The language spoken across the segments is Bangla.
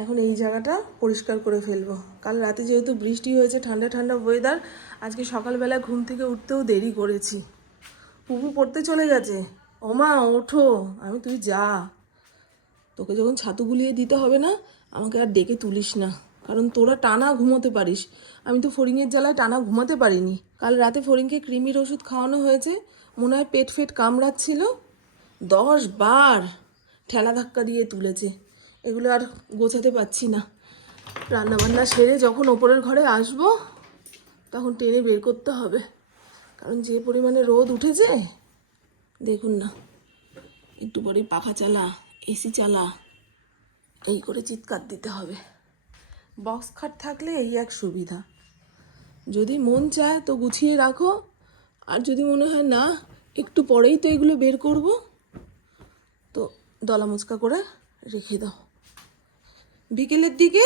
এখন এই জায়গাটা পরিষ্কার করে ফেলব। কাল রাতে যেহেতু বৃষ্টি হয়েছে, ঠান্ডা ঠান্ডা ওয়েদার আজকে সকালবেলা ঘুম থেকে উঠতেও দেরি করেছি। পুপু পড়তে চলে গেছে। ওমা, ওঠো, আমি, তুই যা। তোকে যখন ছাতু গুলিয়ে দিতে হবে না, আমাকে আর ডেকে তুলিস না। কারণ তোরা টানা ঘুমোতে পারিস। আমি তো ফড়িংয়ের জ্বালায় টানা ঘুমাতে পারিনি। কাল রাতে ফড়িংকে কৃমির ওষুধ খাওয়ানো হয়েছে। মনে হয় পেট ফেট কামড়াচ্ছিল। দশ বার ঠেলা ধাক্কা দিয়ে তুলেছে। এগুলো আর গোছাতে পারছি না। রান্নাবান্না সেরে যখন ওপরের ঘরে আসব, তখন টেনে বের করতে হবে। কারণ যে পরিমাণে রোদ উঠেছে, দেখুন না। একটু পরেই পাখা চালা, এসি চালা, এই করে চিৎকার দিতে হবে। বক্স খাট থাকলে এই এক সুবিধা। যদি মন চায় তো গুছিয়ে রাখো, আর যদি মনে হয় না, একটু পরেই তো এগুলো বের করব, তো দলা মুচকা করে রেখে দাও। বিকেলের দিকে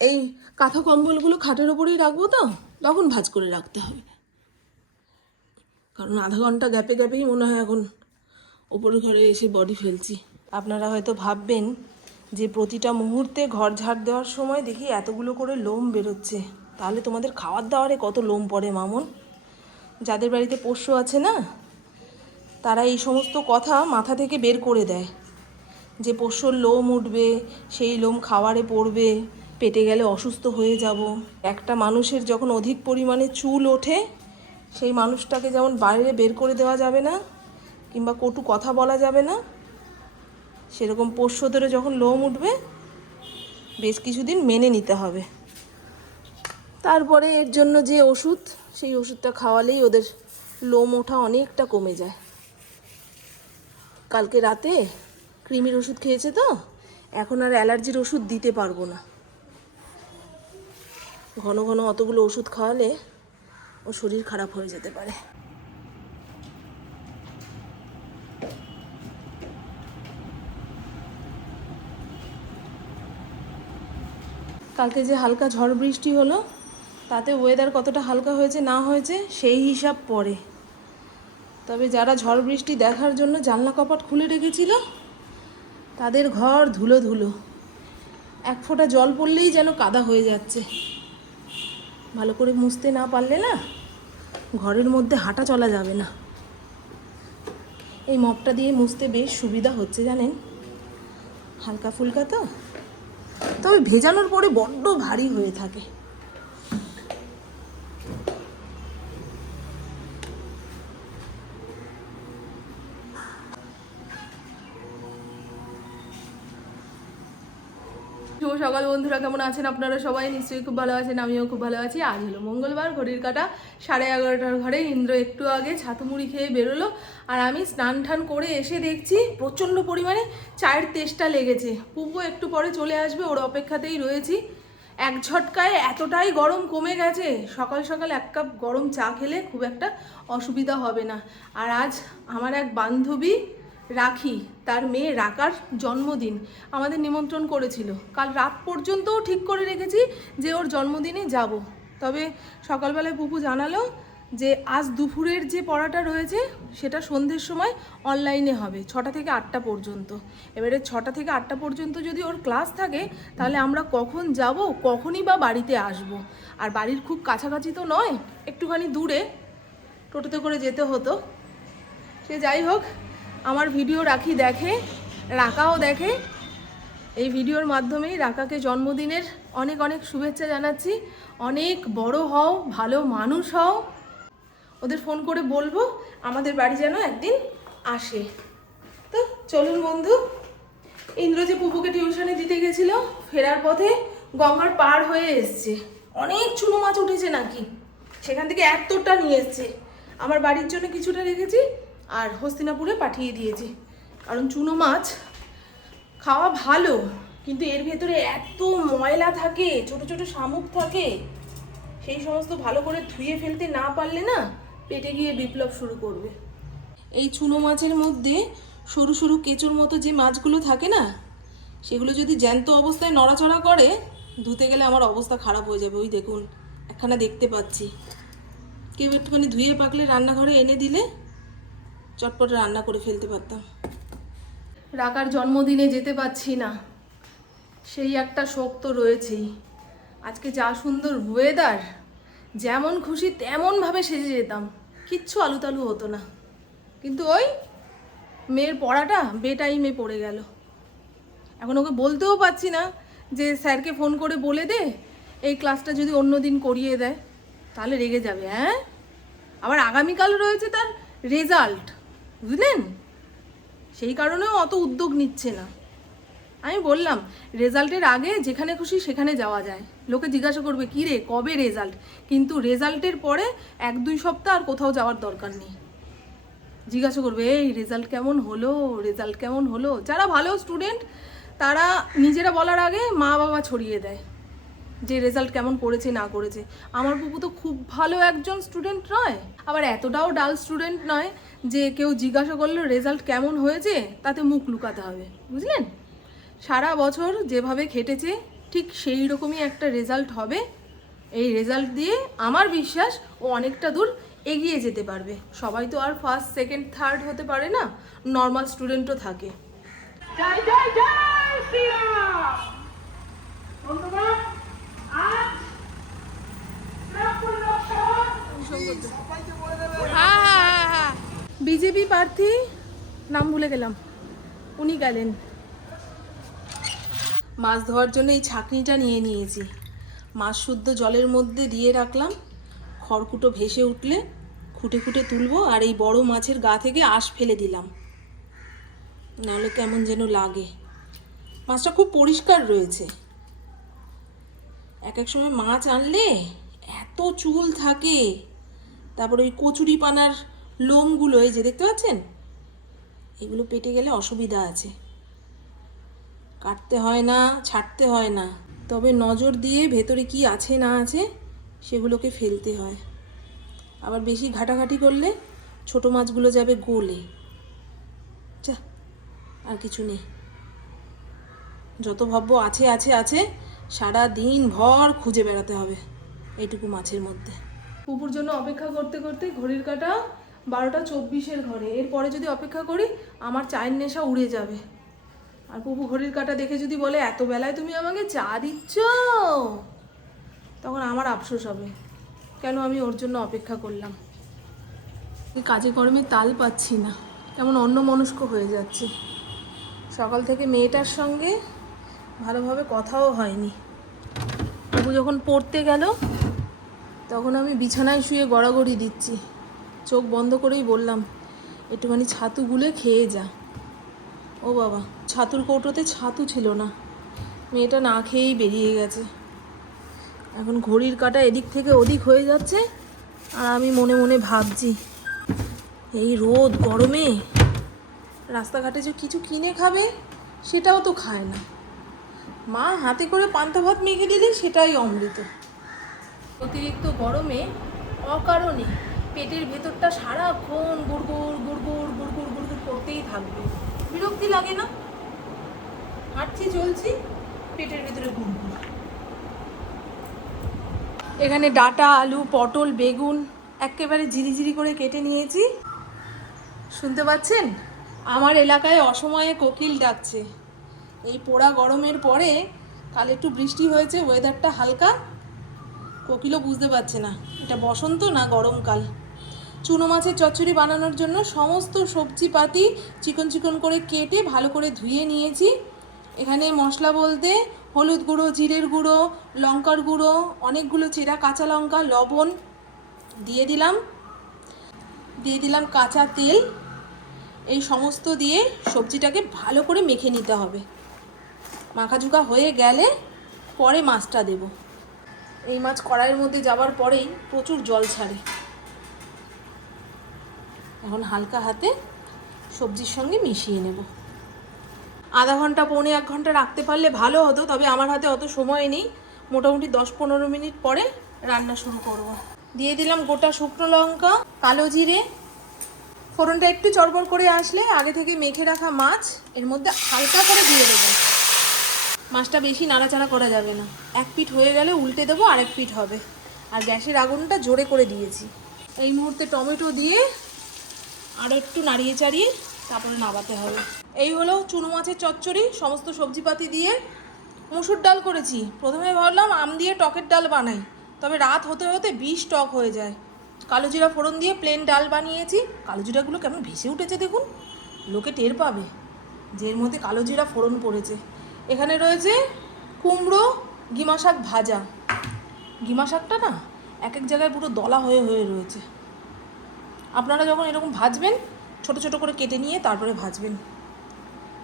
এই কাঁথা কম্বলগুলো খাটের ওপরেই রাখব তো, তখন ভাঁজ করে রাখতে হবে। কারণ আধা ঘণ্টা গ্যাপে গ্যাপেই মনে হয় এখন ওপরের ঘরে এসে বডি ফেলছি। আপনারা হয়তো ভাববেন যে প্রতিটা মুহূর্তে ঘর ঝাড় দেওয়ার সময় দেখি এতগুলো করে লোম বেরোচ্ছে। তাহলে তোমাদের খাওয়ার দাওয়ারে কত লোম পড়ে মামন? যাদের বাড়িতে পোষ্য আছে না, তারা এই সমস্ত কথা মাথা থেকে বের করে দেয়। যে পোষ্যর লোম উঠবে, সেই লোম খাওয়ারে পড়বে, পেটে গেলে অসুস্থ হয়ে যাব। একটা মানুষের যখন অধিক পরিমাণে চুল ওঠে, সেই মানুষটাকে যেমন বাইরে বের করে দেওয়া যাবে না, কিংবা কটু কথা বলা যাবে না, সেরকম পোষ্যদেরও যখন লোম উঠবে, বেশ কিছুদিন মেনে নিতে হবে। তারপরে এর জন্য যে ওষুধ, সেই ওষুধটা খাওয়ালেই ওদের লোম ওঠা অনেকটা কমে যায়। কালকে রাতে ক্রিমির ওষুধ খেয়েছে তো, এখন আর অ্যালার্জির ওষুধ দিতে পারব না। ঘন ঘন অতগুলো ওষুধ খাওয়ালে ও শরীর খারাপ হয়ে যেতে পারে। কালকে যে হালকা ঝড় বৃষ্টি হলো, তাতে ওয়েদার কতটা হালকা হয়েছে, না হয়েছে, সেই হিসাব পরে। তবে যারা ঝড় বৃষ্টি দেখার জন্য জানলা কপাট খুলে রেখেছিল তাদের ঘর ধুলো ধুলো। এক ফোঁটা জল পড়লেই যেন কাদা হয়ে যাচ্ছে। ভালো করে মুছতে না পারলে না ঘরের মধ্যে হাঁটা চলা যাবে না। এই মপটা দিয়ে মুছতে বেশ সুবিধা হচ্ছে জানেন। হালকা ফুলকা তো? তবে ভেজানোর পরে বড্ড ভারী হয়ে থাকে। শুভ সকাল বন্ধুরা, কেমন আছেন আপনারা সবাই? নিশ্চয়ই খুব ভালো আছেন, আমিও খুব ভালো আছি। আজ হলো মঙ্গলবার, ঘড়ির কাটা সাড়ে এগারোটার ঘরে ইন্দ্র একটু আগে ছাতু মুড়ি খেয়ে বেরোলো আর আমি স্নান টান করে এসে দেখছি প্রচণ্ড পরিমাণে চায়ের তেষ্টা লেগেছে। পুপু একটু পরে চলে আসবে, ওর অপেক্ষাতেই রয়েছি। এক ঝটকায় এতটাই গরম কমে গেছে, সকাল সকাল এক কাপ গরম চা খেলে খুব একটা অসুবিধা হবে না। আর আজ আমার এক বান্ধবী রাখি, তার মেয়ে রাকার জন্মদিন আমাদের নিমন্ত্রণ করেছিল। কাল রাত পর্যন্তও ঠিক করে রেখেছি যে ওর জন্মদিনে যাব। তবে সকালবেলায় পুপু জানালো যে আজ দুপুরের যে পড়াটা রয়েছে সেটা সন্ধ্যের সময় অনলাইনে হবে, ছটা থেকে আটটা পর্যন্ত। এবারে ছটা থেকে আটটা পর্যন্ত যদি ওর ক্লাস থাকে, তাহলে আমরা কখন যাব, কখনই বা বাড়িতে আসব। আর বাড়ির খুব কাছাকাছি তো নয়, একটুখানি দূরে, টোটোতে করে যেতে হতো। সে যাই হোক আমার ভিডিও রাখি দেখে, রাকাও দেখে। এই ভিডিওর মাধ্যমেই রাকাকে জন্মদিনের অনেক অনেক শুভেচ্ছা জানাচ্ছি। অনেক বড় হও, ভালো মানুষ হও। ওদের ফোন করে বলব, আমাদের বাড়ি যেন একদিন আসে। তো চলুন বন্ধু ইন্দ্র যে পুপুকে টিউশনে দিতে গেছিল, ফেরার পথে গঙ্গার পার হয়ে এসছে। অনেক চুনো মাছ উঠেছে নাকি? সেখান থেকে এতটা নিয়ে এসছে। আমার বাড়ির জন্য কিছুটা রেখেছি আর হস্তিনাপুরে পাঠিয়ে দিয়েছি। কারণ চুনো মাছ খাওয়া ভালো, কিন্তু এর ভেতরে এত ময়লা থাকে, ছোট ছোট শামুক থাকে, সেই সমস্ত ভালো করে ধুয়ে ফেলতে না পারলে না পেটে গিয়ে বিপ্লব শুরু করবে। এই চুনো মাছের মধ্যে সরু সরু কেঁচোর মতো যে মাছগুলো থাকে না, সেগুলো যদি জ্যান্ত অবস্থায় নড়াচড়া করে, ধুতে গেলে আমার অবস্থা খারাপ হয়ে যাবে। ওই দেখুন, একখানা দেখতে পাচ্ছি। কেউ একটুখানি ধুয়ে পাকলে রান্নাঘরে এনে দিলে চটপট রান্না করে ফেলতে পারতাম। রাকার জন্মদিনে যেতে পারছি না। সেই একটা শোক তো রয়েছেই। আজকে যা সুন্দর ওয়েদার যেমন খুশি তেমনভাবে সেজে যেতাম। কিচ্ছু আলু তালু হতো না। কিন্তু ওই মেয়ের পড়াটা বেটাইমে পড়ে গেল। এখন ওকে বলতেও পারছি না যে স্যারকে ফোন করে বলে দে, এই ক্লাসটা যদি অন্য দিন করিয়ে দেয়, তাহলে রেগে যাবে হ্যাঁ? আবার আগামীকাল রয়েছে তার রেজাল্ট বুঝলেন? সেই কারণেও অত উদ্যোগ নিচ্ছে না। আমি বললাম, রেজাল্টের আগে যেখানে খুশি সেখানে যাওয়া যায়। লোকে জিজ্ঞাসা করবে, কী রে, কবে রেজাল্ট? কিন্তু রেজাল্টের পরে এক দুই সপ্তাহ আর কোথাও যাওয়ার দরকার নেই। জিজ্ঞাসা করবে, এই রেজাল্ট কেমন হলো? রেজাল্ট কেমন হলো? যারা ভালো স্টুডেন্ট, তারা নিজেরা বলার আগে মা বাবা ছড়িয়ে দেয়। যে রেজাল্ট কেমন করেছে না করেছে আমার পুপু তো খুব ভালো একজন স্টুডেন্ট নয়। আবার এতটাও ডাল স্টুডেন্ট নয় যে কেউ জিজ্ঞাসা করল রেজাল্ট কেমন হয়েছে, তাতে মুখ লুকাতে হবে। বুঝলেন? সারা বছর যেভাবে খেটেছে, ঠিক সেই রকমই একটা রেজাল্ট হবে। এই রেজাল্ট দিয়ে আমার বিশ্বাস ও অনেকটা দূর এগিয়ে যেতে পারবে। সবাই তো আর ফার্স্ট সেকেন্ড থার্ড হতে পারে না নর্মাল স্টুডেন্টও থাকে। জয় জয় জয়, শ্রীরাম বন্ধুগণ আজ শ্রীরামপুর লোকসভা হ্যাঁ হ্যাঁ হ্যাঁ বিজেপি প্রার্থী, নাম ভুলে গেলাম। উনি গেলেন। মাছ ধোয়ার জন্য এই ছাঁকনিটা নিয়ে নিয়েছি। মাছ শুদ্ধ জলের মধ্যে দিয়ে রাখলাম। খড়কুটো ভেসে উঠলে খুঁটে খুঁটে তুলবো আর এই বড় মাছের গা থেকে আশ ফেলে দিলাম। নাহলে কেমন যেন লাগে। মাছটা খুব পরিষ্কার রয়েছে। এক এক সময় মাছ আনলে এত চুল থাকে। তারপর ওই কচুরি পানার লোমগুলো, এই যে দেখতে পাচ্ছেন? এগুলো পেটে গেলে অসুবিধা আছে। কাটতে হয় না, ছাড়তে হয় না। তবে নজর দিয়ে ভেতরে কি আছে না আছে, সেগুলোকে ফেলতে হয়। আবার বেশি ঘাটাঘাটি করলে ছোট মাছগুলো যাবে গোলে। যা আর কিছু নেই। যত ভাব্য আছে আছে আছে সারা দিন ভর খুঁজে বেড়াতে হবে। এইটুকু মাছের মধ্যে। পুকুর জন্য অপেক্ষা করতে করতে ঘড়ির কাটা বারোটা চব্বিশের ঘরে। এরপরে যদি অপেক্ষা করি, আমার চায়ের নেশা উড়ে যাবে। আর পুপু ঘড়ির কাটা দেখে যদি বলে, এত বেলায় তুমি আমাকে চা দিচ্ছ? তখন আমার আফসোস হবে। কেন আমি ওর জন্য অপেক্ষা করলাম? কাজে কর্মে তাল পাচ্ছি না। কেমন অন্য মনস্ক হয়ে যাচ্ছে। সকাল থেকে মেয়েটার সঙ্গে ভালোভাবে কথাও হয়নি। পুপু যখন পড়তে গেল, তখন আমি বিছানায় শুয়ে গড়াগড়ি দিচ্ছি। চোখ বন্ধ করেই বললাম, একটুখানি ছাতু গুলে খেয়ে যা। ও বাবা, ছাতুর কৌটোতে ছাতু ছিল না। মেয়েটা না খেয়েই বেরিয়ে গেছে। এখন ঘড়ির কাঁটা এদিক থেকে ওদিক হয়ে যাচ্ছে, আর আমি মনে মনে ভাবছি, এই রোদ, গরমে রাস্তাঘাটে যে কিছু কিনে খাবে, সেটাও তো খায় না। মা, হাতে করে পান্তা ভাত মেখে দিলে সেটাই অমৃত। অতিরিক্ত গরমে অকারণে পেটের ভেতরটা সারাক্ষণ গুড়গুড় গুড়গুড় গুড়গুড় গুড়গুড় করতেই থাকবে। বিরক্তি লাগে না? হাঁটছি, চলছি, পেটের ভেতরে গুড়গুড়। এখানে ডাটা, আলু, পটল, বেগুন একেবারে ঝিরিঝিরি করে কেটে নিয়েছি। শুনতে পাচ্ছেন? আমার এলাকায় অসময়ে কোকিল ডাকছে। এই পোড়া গরমের পরে কাল একটু বৃষ্টি হয়েছে ওয়েদারটা হালকা। কোকিলও বুঝতে পারছে না। এটা বসন্ত না গরমকাল? চুনো মাছের চচ্চড়ি বানানোর জন্য সমস্ত সবজিপাতি চিকন চিকন করে কেটে ভালো করে ধুয়ে নিয়েছি। এখানে মশলা বলতে হলুদ গুঁড়ো, জিরের গুঁড়ো, লঙ্কার গুঁড়ো, অনেকগুলো চেরা কাঁচা লঙ্কা, লবণ দিয়ে দিলাম। দিয়ে দিলাম কাঁচা তেল। এই সমস্ত দিয়ে সবজিটাকে ভালো করে মেখে নিতে হবে। মাখাঝুকা হয়ে গেলে পরে মাছটা দেব। এই মাছ কড়াইয়ের মধ্যে যাবার পরেই প্রচুর জল ছাড়ে। এখন হালকা হাতে সবজির সঙ্গে মিশিয়ে নেব। আধা ঘণ্টা, পৌনে এক ঘণ্টা রাখতে পারলে ভালো হতো, তবে আমার হাতে অত সময় নেই। মোটামুটি দশ পনেরো মিনিট পরে রান্না শুরু করব। দিয়ে দিলাম গোটা শুকনো লঙ্কা, কালো জিরে। ফোড়নটা একটু চড়বড় করে আসলে আগে থেকে মেখে রাখা মাছ, এর মধ্যে হালকা করে দিয়ে দেবো। মাছটা বেশি নাড়াচাড়া করা যাবে না। এক পিঠ হয়ে গেলে উল্টে দেবো, আরেক পিঠ হবে। আর গ্যাসের আগুনটা জোরে করে দিয়েছি। এই মুহূর্তে টমেটো দিয়ে আরও একটু নাড়িয়ে চাড়িয়ে তারপরে নামাতে হবে। এই হলো চুনো মাছের চচ্চড়ি, সমস্ত সবজিপাতি দিয়ে মুসুর ডাল করেছি। প্রথমে ভাবলাম আম দিয়ে টকের ডাল বানাই, তবে রাত হতে হতে বিষ টক হয়ে যায়। কালো জিরা ফোড়ন দিয়ে প্লেন ডাল বানিয়েছি। কালো জিরাগুলো কেমন ভেসে উঠেছে দেখুন, লোকে টের পাবে যে এর মধ্যে কালো জিরা ফোড়ন পড়েছে। এখানে রয়েছে কুমড়ো গিমা শাক ভাজা। গিমা শাকটা না এক এক জায়গায় পুরো দলা হয়ে হয়ে রয়েছে। আপনারা যখন এরকম ভাজবেন, ছোট ছোট করে কেটে নিয়ে তারপরে ভাজবেন।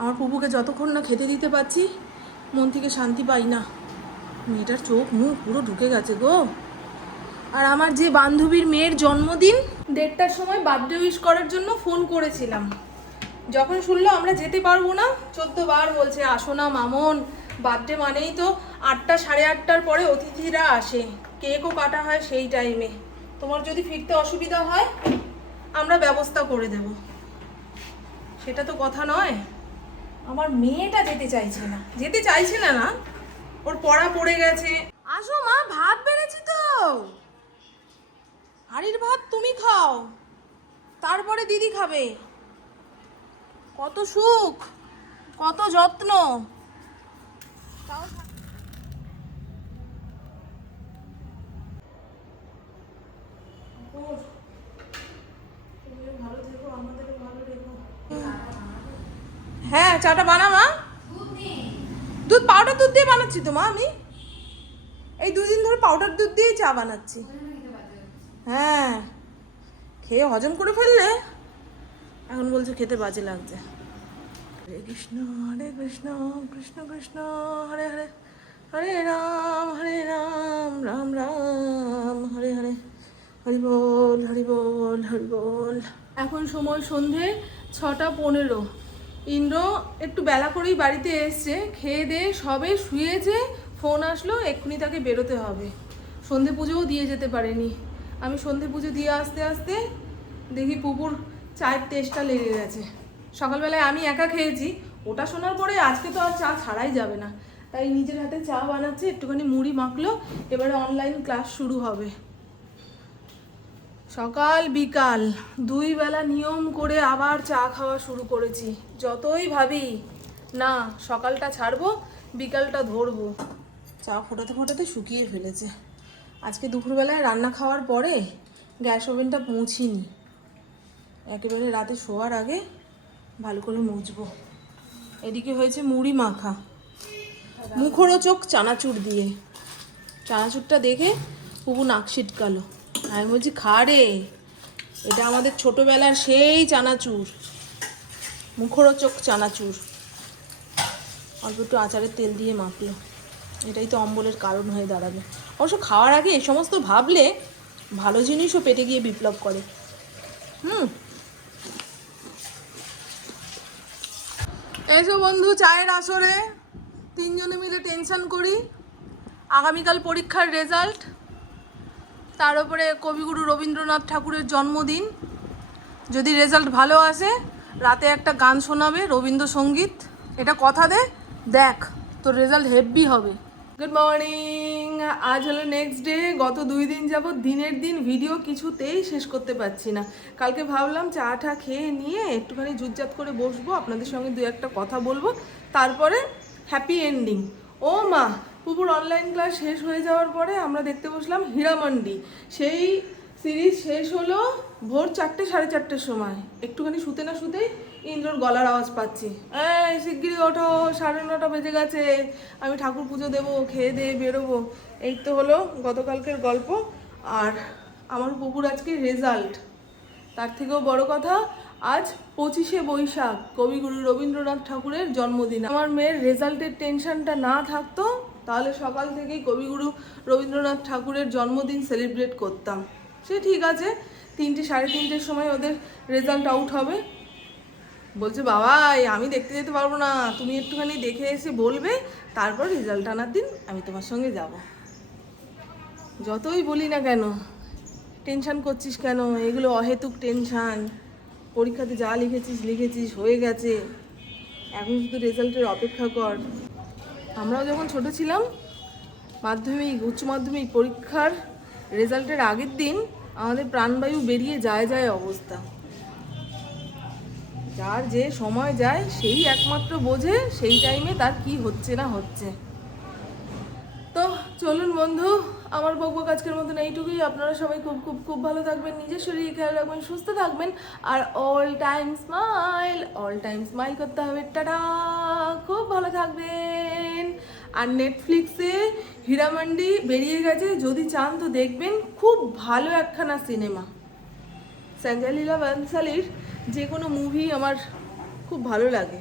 আমার পুপুকে যতক্ষণ না খেতে দিতে পারছি, মন থেকে শান্তি পাই না। মেয়েটার চোখ, মুখ পুরো ঢুকে গেছে গো। আর আমার যে বান্ধবীর মেয়ের জন্মদিন, দেড়টার সময় বার্থডে উইশ করার জন্য ফোন করেছিলাম। যখন শুনলো আমরা যেতে পারব না, চোদ্দ বার বলছে, আসো না মামন বার্থডে মানেই তো আটটা সাড়ে আটটার পরে অতিথিরা আসে। কেকও কাটা হয় সেই টাইমে তোমার যদি ফিরতে অসুবিধা হয় আমরা ব্যবস্থা করে দেব। সেটা তো কথা নয়। আমার মেয়েটা যেতে চাইছে না। যেতে চাইছে না না। ওর পড়া পড়ে গেছে। আসো মা, ভাত বেড়েছি তো। হাড়ির ভাত তুমি খাও। তারপরে দিদি খাবে। কত সুখ, কত যত্ন। তাও থাক- ওর, তুমিও ভালো থেকো, আমাদেরও ভালো রেখো। হ্যাঁ চাটা বানা মা দুধ পাউডার দুধ দিয়ে বানাচ্ছি তো মা আমি। এই দুদিন ধরে পাউডার দুধ দিয়েই চা বানাচ্ছি। হ্যাঁ খেয়ে হজম করে ফেললে। এখন বলছে খেতে বাজে লাগছে। হরে কৃষ্ণ হরে কৃষ্ণ কৃষ্ণ কৃষ্ণ, হরে হরে হরে রাম হরে রাম রাম রাম, হরে হরে, হরি বল হরি বল হরি বল। এখন সময় সন্ধে ছটা পনেরো। ইন্দ্র একটু বেলা করেই বাড়িতে এসছে। খেয়ে দিয়ে সবে শুয়েছে, ফোন আসলো, এক্ষুনি তাকে বেরোতে হবে। সন্ধে পুজোও দিয়ে যেতে পারেনি। আমি সন্ধে পুজো দিয়ে আসতে আসতে দেখি পুকুর চায়ের টেস্টটা লেগে গেছে। সকালবেলায় আমি একা খেয়েছি। ওটা শোনার পরে আজকে তো আর চা ছাড়াই যাবে না। তাই নিজের হাতে চা বানাচ্ছে, একটুখানি মুড়ি মাখলো, এবারে অনলাইন ক্লাস শুরু হবে। সকাল বিকাল দুই বেলা নিয়ম করে আবার চা খাওয়া শুরু করেছি। যতই ভাবি, না, সকালটা ছাড়বো, বিকালটা ধরবো। চা ফোটাতে ফোটাতে শুকিয়ে ফেলেছে। আজকে দুপুরবেলায় রান্না খাওয়ার পরে গ্যাস ওভেনটা পৌঁছিনি একেবারে রাতে শোয়ার আগে ভালো করে মুছবো। এদিকে হয়েছে মুড়ি মাখা। মুখরোচক চানাচুর দিয়ে। চানাচুরটা দেখে পুবু নাক ছিটকালো। আমি বলছি, খা রে। এটা আমাদের ছোটবেলার সেই চানাচুর, মুখরোচক চানাচুর। অল্প একটু আচারের তেল দিয়ে মাখলো। এটাই তো অম্বলের কারণ হয়ে দাঁড়াবে অবশ্য খাওয়ার আগে এই সমস্ত ভাবলে ভালো জিনিসও পেটে গিয়ে বিপ্লব করে। হুম। এসো বন্ধু, চায়ের আসরে। তিনজনে মিলে টেনশন করি। আগামীকাল পরীক্ষার রেজাল্ট তার উপরে কবিগুরু রবীন্দ্রনাথ ঠাকুরের জন্মদিন। যদি রেজাল্ট ভালো আসে, রাতে একটা গান শোনাবে রবীন্দ্রসঙ্গীত। এটা কথা দে, দেখ, তোর রেজাল্ট হেভি হবে। গুড মর্নিং আজ হলো নেক্সট ডে গত দুই দিন যাব দিনের দিন ভিডিও কিছুতেই শেষ করতে পারছি না। কালকে ভাবলাম চা টা খেয়ে নিয়ে একটুখানি জুতজাত করে বসবো, আপনাদের সঙ্গে দু একটা কথা বলব। তারপরে হ্যাপি এন্ডিং ও মা পুকুর অনলাইন ক্লাস শেষ হয়ে যাওয়ার পরে আমরা দেখতে বসলাম হীরামন্ডি সেই সিরিজ শেষ হলো ভোর চারটে, সাড়ে চারটের সময়। একটুখানি শুতে না শুতেই ইন্দ্রর গলার আওয়াজ পাচ্ছি। এই, শিগগিরই ওঠো, সাড়ে নটা বেজে গেছে। আমি ঠাকুর পুজো দেবো, খেয়ে দিয়ে বেরোবো। এই তো হলো গতকালকের গল্প। আর আমার পুকুর আজকে রেজাল্ট তার থেকেও বড় কথা, আজ পঁচিশে বৈশাখ, কবিগুরু রবীন্দ্রনাথ ঠাকুরের জন্মদিন। আমার মেয়ের রেজাল্টের টেনশনটা না থাকতো তাহলে সকাল থেকেই কবিগুরু রবীন্দ্রনাথ ঠাকুরের জন্মদিন সেলিব্রেট করতাম। সে ঠিক আছে, তিনটে, সাড়ে তিনটের সময় ওদের রেজাল্ট আউট হবে। বলছে, বাবা, এই আমি দেখতে যেতে পারব না। তুমি একটুখানি দেখে এসে বলবে, তারপর রেজাল্ট আনার দিন আমি তোমার সঙ্গে যাব। যতই বলি না কেন টেনশান করছিস কেন? এগুলো অহেতুক টেনশান পরীক্ষাতে যা লিখেছিস লিখেছিস, হয়ে গেছে। এখন শুধু রেজাল্টের অপেক্ষা কর। আমরাও যখন ছোট ছিলাম, মাধ্যমিক, উচ্চ মাধ্যমিক পরীক্ষার রেজাল্টের আগের দিন আমাদের প্রাণবায়ু বেরিয়ে যায় যায় অবস্থা। যার যে সময় যায়, সেই একমাত্র বোঝে, সেই টাইমে তার কি হচ্ছে না হচ্ছে। তো চলুন বন্ধু, আমার বকবক আজকের মতন এইটুকুই। আপনারা সবাই খুব খুব খুব ভালো থাকবেন, নিজের শরীর খেয়াল রাখবেন, সুস্থ থাকবেন। আর all time smile all time smile করতে হবে। টাটা! খুব ভালো থাকবেন! আর নেটফ্লিক্সে হীরামান্ডি বেরিয়ে গেছে, যদি চান তো দেখবেন। খুব ভালো একখানা সিনেমা। সঞ্জয় লীলা বানসালির যে কোনো মুভি আমার খুব ভালো লাগে।